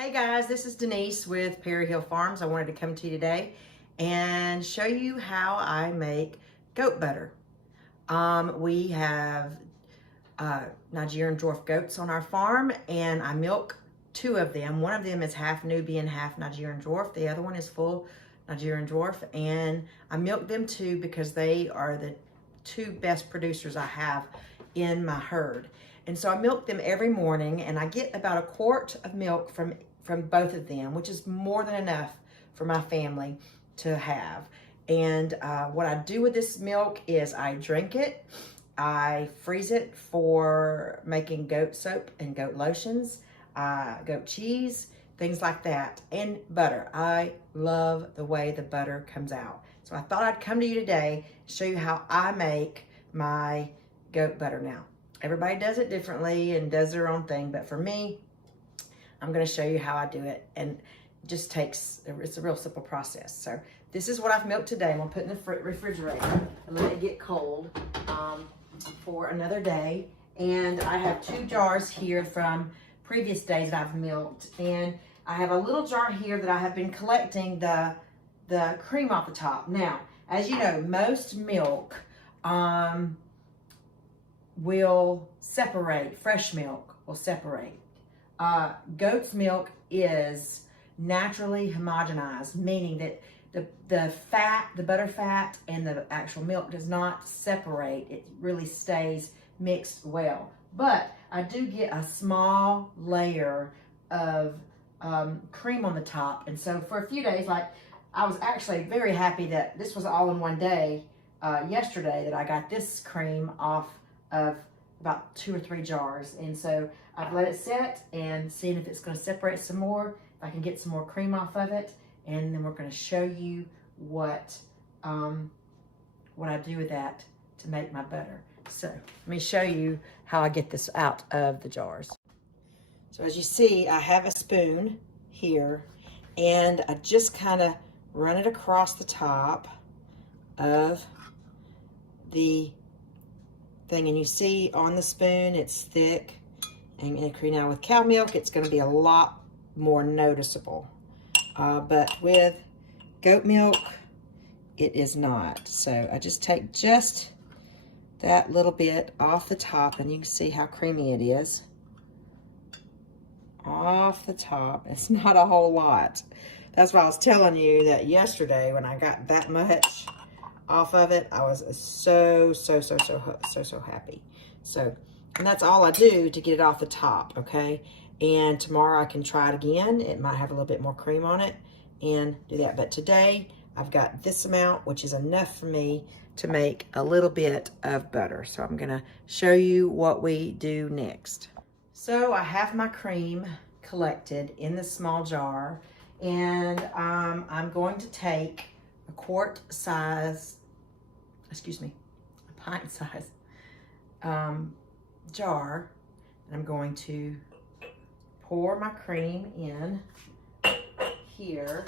Hey guys, this is Denise with Perry Hill Farms. I wanted to come to you today and show you how I make goat butter. We have Nigerian dwarf goats on our farm, and I milk two of them. One of them is half Nubian, half Nigerian dwarf. The other one is full Nigerian dwarf, and I milk them too because they are the two best producers I have in my herd. And so I milk them every morning, and I get about a quart of milk from both of them, which is more than enough for my family to have. And what I do with this milk is I drink it, I freeze it for making goat soap and goat lotions, goat cheese, things like that, and butter. I love the way the butter comes out. So I thought I'd come to you today and show you how I make my goat butter. Now, everybody does it differently and does their own thing, but for me, I'm going to show you how I do it, and it just takes, it's a real simple process. So this is what I've milked today. I'm going to put it in the refrigerator and let it get cold for another day. And I have 2 jars here from previous days that I've milked, and I have a little jar here that I have been collecting the cream off the top. Now, as you know, most milk will separate, fresh milk will separate. Goat's milk is naturally homogenized, meaning that the fat, the butter fat, and the actual milk does not separate. It really stays mixed well. But I do get a small layer of cream on the top. And so for a few days, like, I was actually very happy that this was all in one day yesterday, that I got this cream off of about 2 or 3 jars. And so I've let it set and seen if it's going to separate some more, if I can get some more cream off of it, and then we're going to show you what I do with that to make my butter. So let me show you how I get this out of the jars. So as you see, I have a spoon here, and I just kind of run it across the top of the thing, and you see on the spoon it's thick, and now with cow milk it's going to be a lot more noticeable, but with goat milk it is not. So I just take just that little bit off the top, and you can see how creamy it is off the top. It's not a whole lot. That's why I was telling you that yesterday when I got that much off of it, I was so happy. So, and that's all I do to get it off the top, okay? And tomorrow I can try it again. It might have a little bit more cream on it and do that. But today I've got this amount, which is enough for me to make a little bit of butter. So I'm gonna show you what we do next. So I have my cream collected in this small jar, and I'm going to take a pint size jar, and I'm going to pour my cream in here.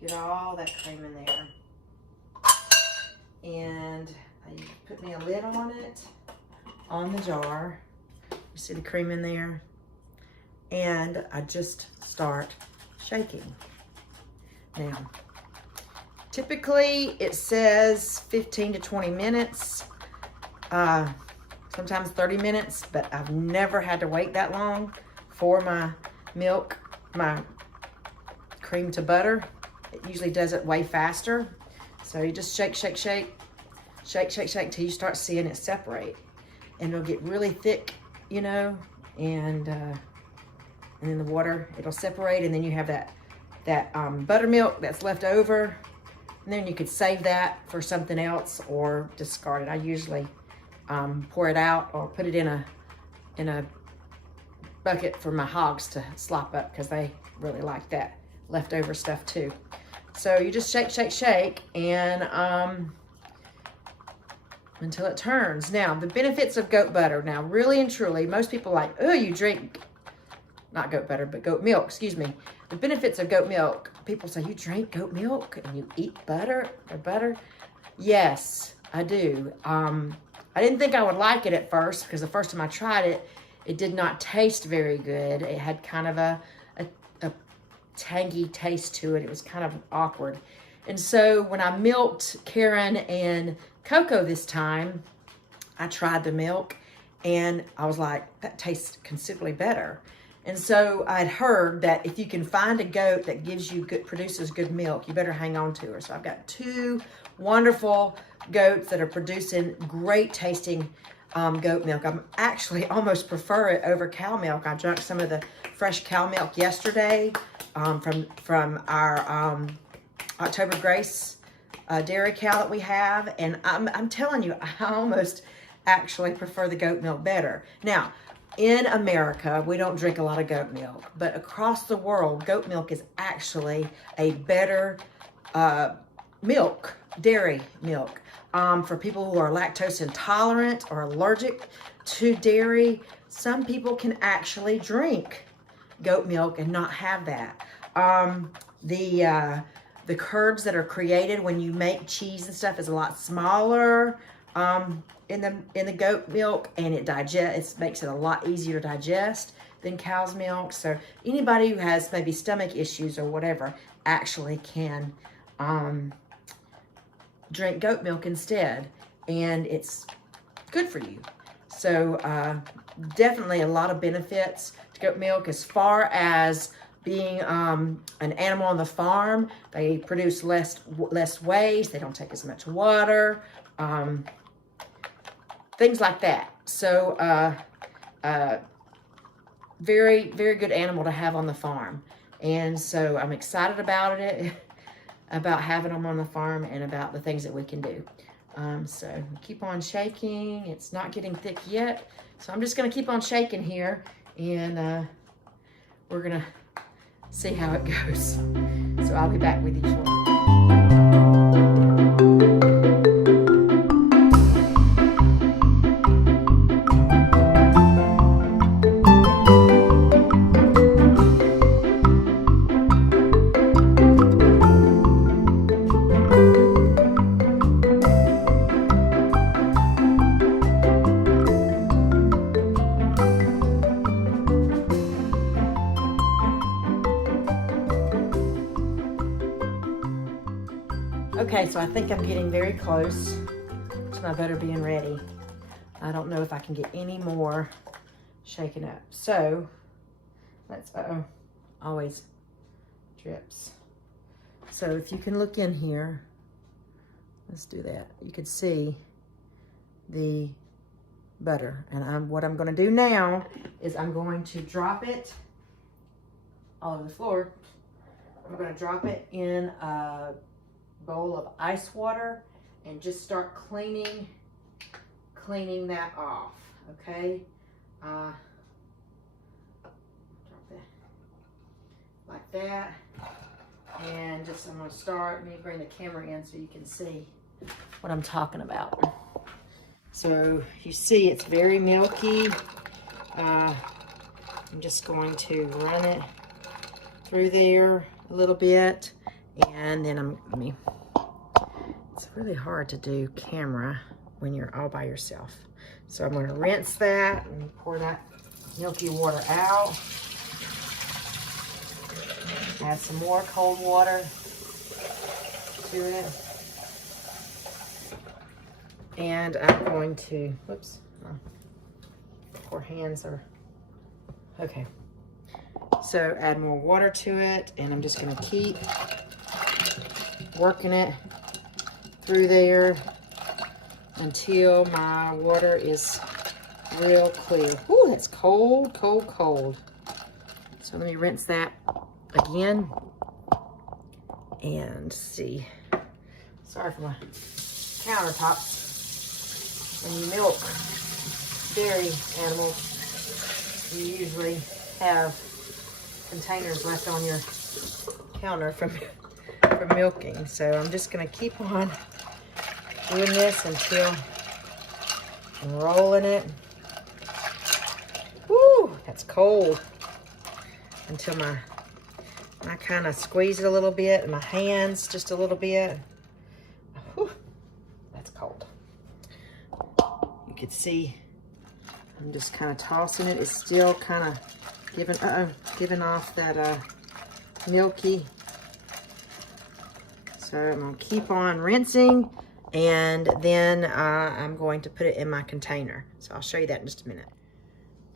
Get all that cream in there, and I put me a lid on it, on the jar. You see the cream in there, and I just start shaking. Now, typically it says 15 to 20 minutes, sometimes 30 minutes, but I've never had to wait that long for my milk, my cream to butter. It usually does it way faster. So you just shake till you start seeing it separate, and it'll get really thick, you know, and then the water, it'll separate, and then you have that buttermilk that's left over, and then you could save that for something else or discard it. I usually pour it out or put it in a bucket for my hogs to slop up, because they really like that leftover stuff too. So you just shake, and until it turns. Now, the benefits of goat butter. Now, really and truly, most people like, oh, you drink, not goat butter, but goat milk, excuse me. The benefits of goat milk. People say, you drink goat milk and you eat butter or butter? Yes, I do. I didn't think I would like it at first, because the first time I tried it, it did not taste very good. It had kind of a tangy taste to it. It was kind of awkward. And so when I milked Karen and Coco this time, I tried the milk and I was like, that tastes considerably better. And so I'd heard that if you can find a goat that produces good milk, you better hang on to her. So I've got 2 wonderful goats that are producing great tasting goat milk. I actually almost prefer it over cow milk. I drank some of the fresh cow milk yesterday from our October Grace dairy cow that we have, and I'm telling you, I almost actually prefer the goat milk better. Now, in America, we don't drink a lot of goat milk, but across the world, goat milk is actually a better milk, dairy milk. For people who are lactose intolerant or allergic to dairy, some people can actually drink goat milk and not have that. The curds that are created when you make cheese and stuff is a lot smaller in the goat milk, and it makes it a lot easier to digest than cow's milk. So anybody who has maybe stomach issues or whatever actually can drink goat milk instead, and it's good for you. So definitely a lot of benefits to goat milk as far as being an animal on the farm. They produce less waste. They don't take as much water, things like that. So very, very good animal to have on the farm. And so I'm excited about it, about having them on the farm, and about the things that we can do. So keep on shaking. It's not getting thick yet, so I'm just going to keep on shaking here, and we're going to see how it goes. So I'll be back with you shortly. Okay, so I think I'm getting very close to my butter being ready. I don't know if I can get any more shaken up. So let's, always drips. So if you can look in here, let's do that. You can see the butter. And what I'm gonna do now is I'm going to drop it all over the floor. I'm gonna drop it in a bowl of ice water and just start cleaning that off. Okay, drop it like that, and just I'm gonna start. Let me bring the camera in so you can see what I'm talking about. So you see it's very milky. I'm just going to run it through there a little bit, and then it's really hard to do camera when you're all by yourself. So I'm going to rinse that and pour that milky water out. Add some more cold water to it. And I'm going to, whoops, poor hands are, okay. So add more water to it, and I'm just going to keep working it through there until my water is real clear. Ooh, that's cold, cold, cold. So let me rinse that again and see. Sorry for my countertops. When you milk dairy animals, you usually have containers left on your counter from milking. So I'm just going to keep on doing this until I'm rolling it. Woo, that's cold. Until I kind of squeeze it a little bit in my hands, just a little bit. Whew, that's cold. You could see I'm just kind of tossing it. It's still kind of giving off that milky. So I'm gonna keep on rinsing, and then I'm going to put it in my container. So I'll show you that in just a minute.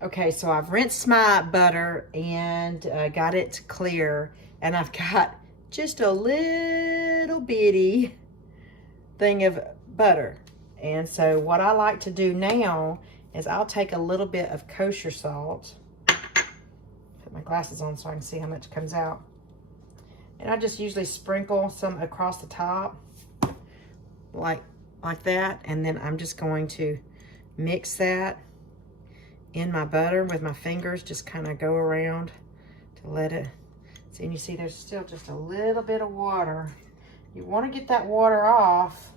Okay, so I've rinsed my butter and got it clear, and I've got just a little bitty thing of butter. And so what I like to do now is I'll take a little bit of kosher salt, put my glasses on so I can see how much comes out, and I just usually sprinkle some across the top like that, and then I'm just going to mix that in my butter with my fingers, just kind of go around to let it see. And you see there's still just a little bit of water. You want to get that water off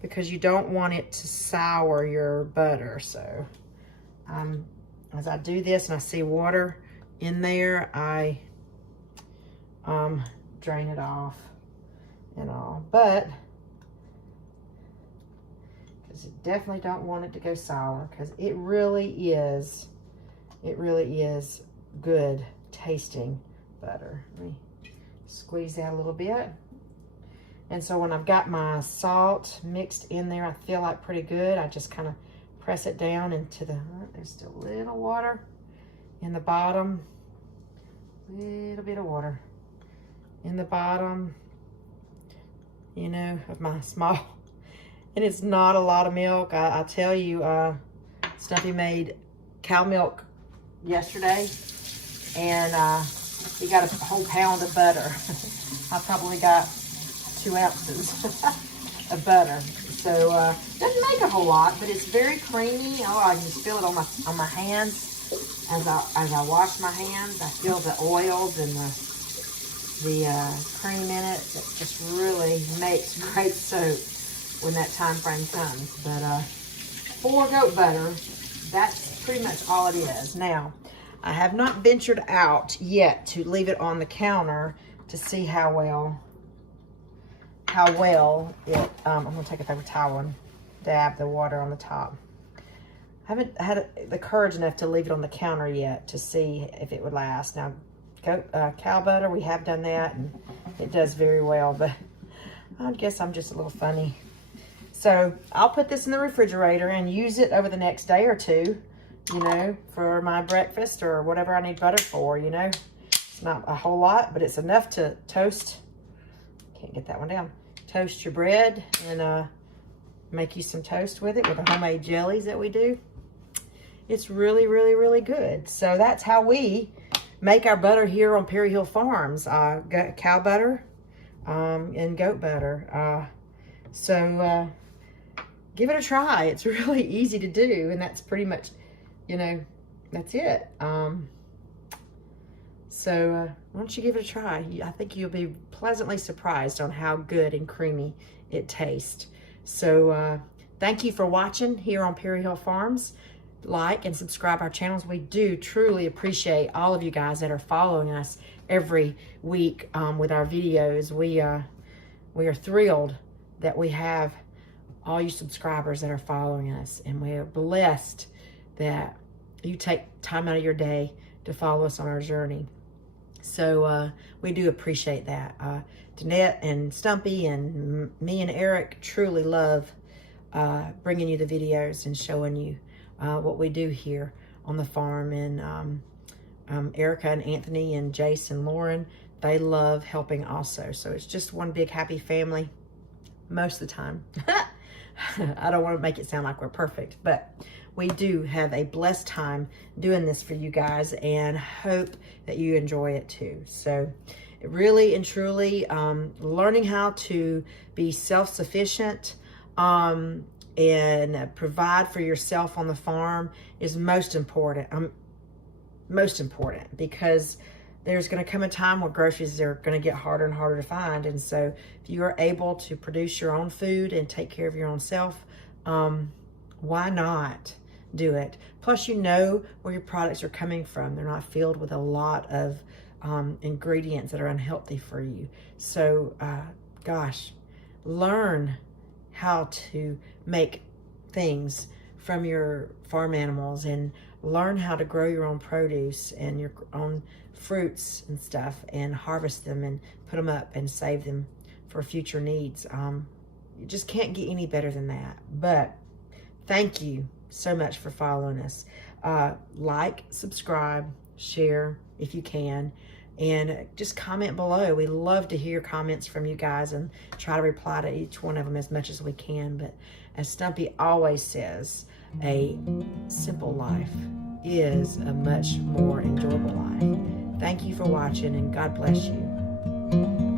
because you don't want it to sour your butter. So as I do this and I see water in there, I drain it off and all, but because you definitely don't want it to go sour, because it really is good tasting butter. Let me squeeze that a little bit. And so when I've got my salt mixed in there, I feel like pretty good. I just kind of press it down into the, there's still a little water in the bottom, little bit of water in the bottom, you know, of my small, and it's not a lot of milk. I tell you, Stumpy made cow milk yesterday, and he got a whole pound of butter. I probably got 2 ounces of butter. So doesn't make a whole lot, but it's very creamy. Oh, I can just feel it on my hands as I wash my hands. I feel the oils and the cream in it. That just really makes great soap when that time frame comes. But for goat butter, that's pretty much all it is. Now, I have not ventured out yet to leave it on the counter to see how well it, I'm gonna take a paper towel and dab the water on the top. I haven't had the courage enough to leave it on the counter yet to see if it would last. Now, cow butter, we have done that, and it does very well, but I guess I'm just a little funny. So I'll put this in the refrigerator and use it over the next day or two, you know, for my breakfast or whatever I need butter for, you know. It's not a whole lot, but it's enough to toast. Can't get that one down. Toast your bread and make you some toast with it, with the homemade jellies that we do. It's really, really, really good. So that's how we make our butter here on Perry Hill Farms. Cow butter and goat butter. So give it a try. It's really easy to do, and that's pretty much, you know, that's it. So why don't you give it a try? I think you'll be pleasantly surprised on how good and creamy it tastes. So thank you for watching here on Perry Hill Farms. Like and subscribe our channels. We do truly appreciate all of you guys that are following us every week with our videos. We are thrilled that we have all you subscribers that are following us, and we are blessed that you take time out of your day to follow us on our journey. So we do appreciate that. Danette and Stumpy and me and Eric truly love bringing you the videos and showing you what we do here on the farm. And Erica and Anthony and Jace and Lauren, they love helping also. So it's just one big happy family most of the time. I don't want to make it sound like we're perfect, but we do have a blessed time doing this for you guys, and hope that you enjoy it too. So really and truly, learning how to be self-sufficient and provide for yourself on the farm is most important. Because there's going to come a time where groceries are going to get harder and harder to find. And so if you are able to produce your own food and take care of your own self, why not do it? Plus, you know where your products are coming from. They're not filled with a lot of ingredients that are unhealthy for you. So, gosh, learn how to make things from your farm animals and learn how to grow your own produce and your own fruits and stuff, and harvest them and put them up and save them for future needs. You just can't get any better than that. But thank you so much for following us. Like, subscribe, share if you can, and just comment below. We love to hear comments from you guys and try to reply to each one of them as much as we can. But as Stumpy always says, a simple life is a much more enjoyable life. Thank you for watching, and God bless you.